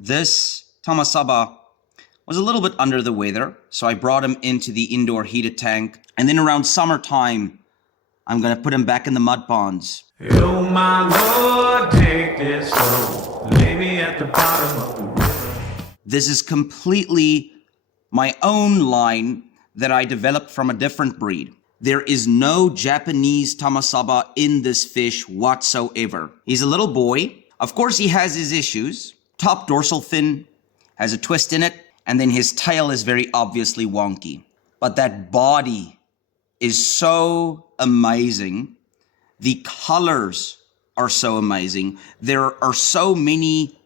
This Tamasaba was a little bit under the weather, so I brought him into the indoor heated tank. And then around summertime, I'm going to put him back in the mud ponds. Oh my Lord, take this slow, lay me at the bottom of the river. This is completely my own line that I developed from a different breed. There is no Japanese Tamasaba in this fish whatsoever. He's a little boy. Of course, he has his issues. Top dorsal fin has a twist in it, and then his tail is very obviously wonky. But that body is so amazing. The colors are so amazing. There are so many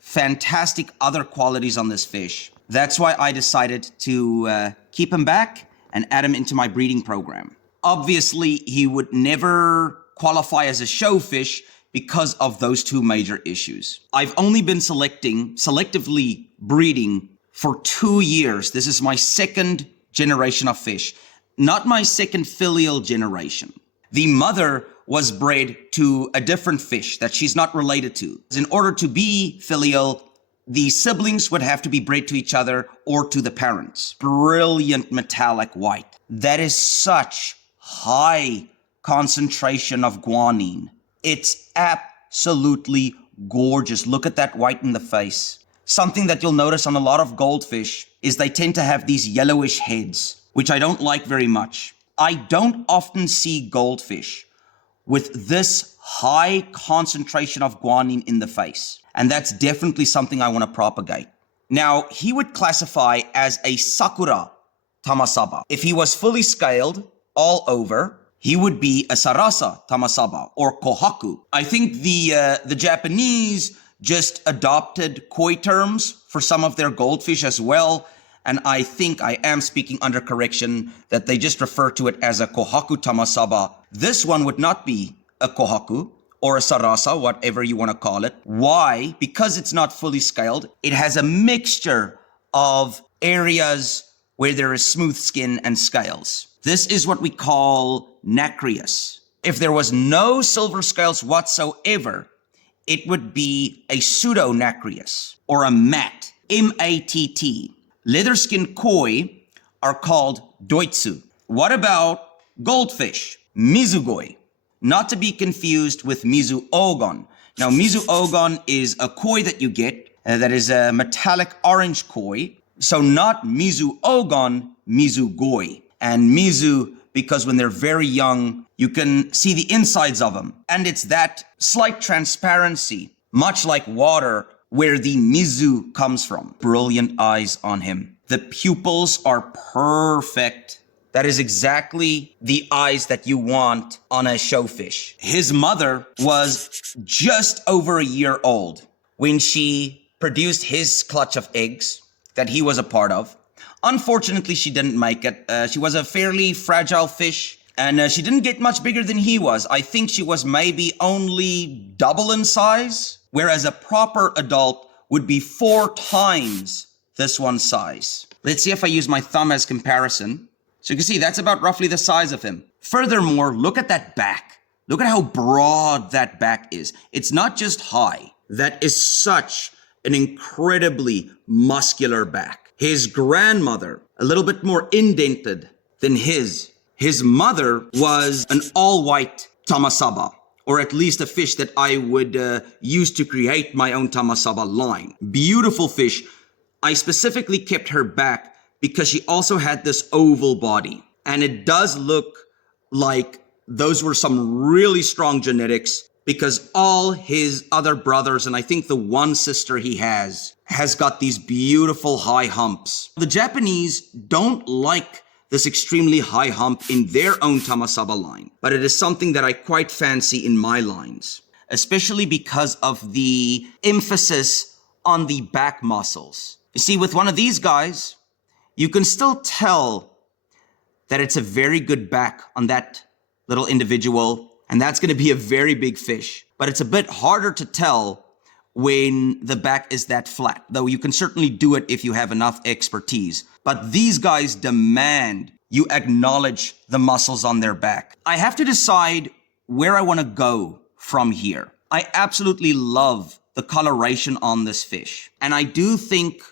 fantastic other qualities on this fish. That's why I decided to keep him back and add him into my breeding program. Obviously, he would never qualify as a show fish because of those two major issues. I've only been selectively breeding for 2 years. This is my second generation of fish, not my second filial generation. The mother was bred to a different fish that she's not related to. In order to be filial, the siblings would have to be bred to each other or to the parents. Brilliant metallic white. That is such high concentration of guanine. It's absolutely gorgeous. Look at that white in the face. Something that you'll notice on a lot of goldfish is they tend to have these yellowish heads, which I don't like very much. I don't often see goldfish with this high concentration of guanine in the face. And that's definitely something I want to propagate. Now, he would classify as a Sakura Tamasaba. If he was fully scaled all over, he would be a Sarasa Tamasaba or Kohaku. I think the Japanese just adopted koi terms for some of their goldfish as well. And I think I am speaking under correction that they just refer to it as a Kohaku Tamasaba. This one would not be a Kohaku or a Sarasa, whatever you want to call it. Why? Because it's not fully scaled. It has a mixture of areas where there is smooth skin and scales. This is what we call nacreous. If there was no silver scales whatsoever, it would be a pseudo-nacreous or a matte, M-A-T-T. Leather skin koi are called doitsu. What about goldfish? Mizugoi. Not to be confused with Mizu Ogon. Now, Mizu Ogon is a koi that you get that is a metallic orange koi. So not Mizu Ogon, Mizu Goi. And Mizu, because when they're very young, you can see the insides of them. And it's that slight transparency, much like water, where the Mizu comes from. Brilliant eyes on him. The pupils are perfect. That is exactly the eyes that you want on a showfish. His mother was just over a year old when she produced his clutch of eggs that he was a part of. Unfortunately, she didn't make it. She was a fairly fragile fish, and she didn't get much bigger than he was. I think she was maybe only double in size, whereas a proper adult would be 4 times this one's size. Let's see if I use my thumb as comparison. So you can see that's about roughly the size of him. Furthermore, look at that back. Look at how broad that back is. It's not just high. That is such an incredibly muscular back. His grandmother, a little bit more indented than his. His mother was an all-white Tamasaba, or at least a fish that I would use to create my own Tamasaba line. Beautiful fish. I specifically kept her back because she also had this oval body. And it does look like those were some really strong genetics because all his other brothers, and I think the one sister he has got these beautiful high humps. The Japanese don't like this extremely high hump in their own Tamasaba line, but it is something that I quite fancy in my lines, especially because of the emphasis on the back muscles. You see, with one of these guys, you can still tell that it's a very good back on that little individual, and that's going to be a very big fish. But it's a bit harder to tell when the back is that flat, though you can certainly do it if you have enough expertise. But these guys demand you acknowledge the muscles on their back. I have to decide where I want to go from here. I absolutely love the coloration on this fish. And I do think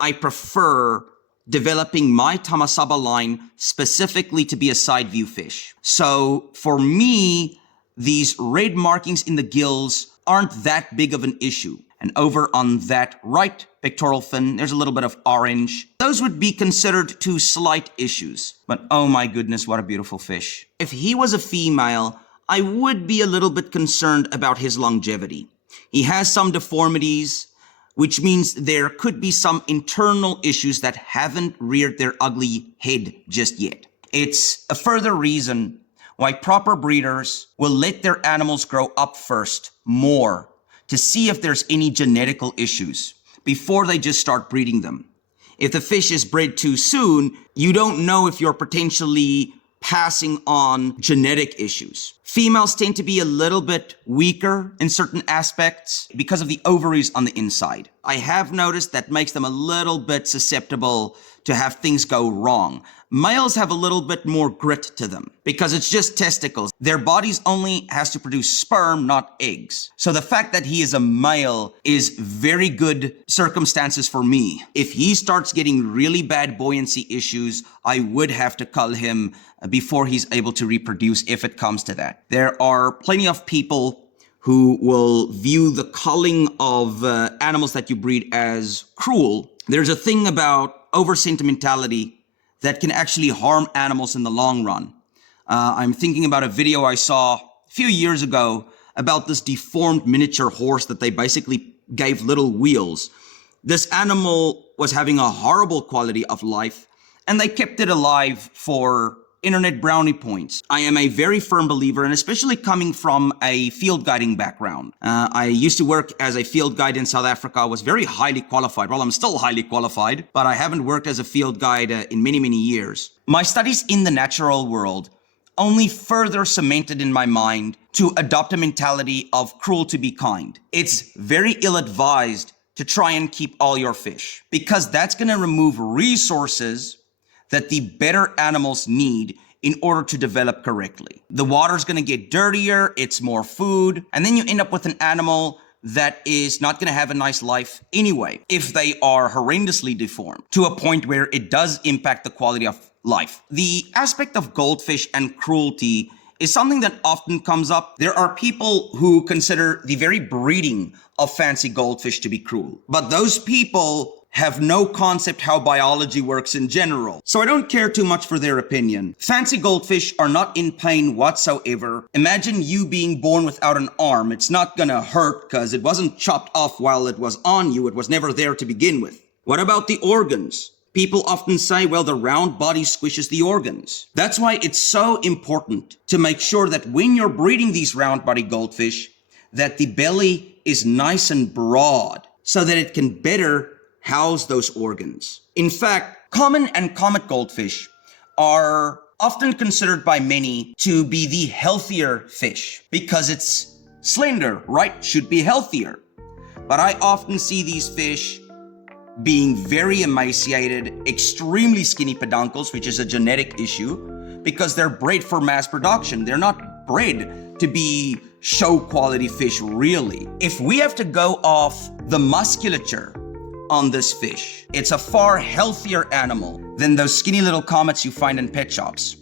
I prefer developing my Tamasaba line specifically to be a side view fish. So for me, these red markings in the gills aren't that big of an issue. And over on that right pectoral fin, there's a little bit of orange. Those would be considered two slight issues. But oh my goodness, what a beautiful fish. If he was a female, I would be a little bit concerned about his longevity. He has some deformities, which means there could be some internal issues that haven't reared their ugly head just yet. It's a further reason why proper breeders will let their animals grow up first more to see if there's any genetical issues before they just start breeding them. If the fish is bred too soon, you don't know if you're potentially passing on genetic issues. Females tend to be a little bit weaker in certain aspects because of the ovaries on the inside. I have noticed that makes them a little bit susceptible to have things go wrong. Males have a little bit more grit to them because it's just testicles. Their bodies only has to produce sperm, not eggs. So the fact that he is a male is very good circumstances for me. If he starts getting really bad buoyancy issues, I would have to cull him before he's able to reproduce if it comes to that. There are plenty of people who will view the culling of animals that you breed as cruel. There's a thing about over-sentimentality that can actually harm animals in the long run. I'm thinking about a video I saw a few years ago about this deformed miniature horse that they basically gave little wheels. This animal was having a horrible quality of life, and they kept it alive for internet brownie points. I am a very firm believer, and especially coming from a field guiding background. I used to work as a field guide in South Africa. I was very highly qualified. Well, I'm still highly qualified, but I haven't worked as a field guide in many, many years. My studies in the natural world only further cemented in my mind to adopt a mentality of cruel to be kind. It's very ill-advised to try and keep all your fish because that's going to remove resources that the better animals need in order to develop correctly. The water's gonna get dirtier, it's more food, and then you end up with an animal that is not gonna have a nice life anyway, if they are horrendously deformed, to a point where it does impact the quality of life. The aspect of goldfish and cruelty is something that often comes up. There are people who consider the very breeding of fancy goldfish to be cruel, but those people have no concept how biology works in general. So I don't care too much for their opinion. Fancy goldfish are not in pain whatsoever. Imagine you being born without an arm. It's not gonna hurt because it wasn't chopped off while it was on you. It was never there to begin with. What about the organs? People often say, well, the round body squishes the organs. That's why it's so important to make sure that when you're breeding these round body goldfish, that the belly is nice and broad so that it can better house those organs. In fact, common and comet goldfish are often considered by many to be the healthier fish because it's slender, right? Should be healthier. But I often see these fish being very emaciated, extremely skinny peduncles, which is a genetic issue because they're bred for mass production. They're not bred to be show quality fish, really. If we have to go off the musculature on this fish, it's a far healthier animal than those skinny little comets you find in pet shops.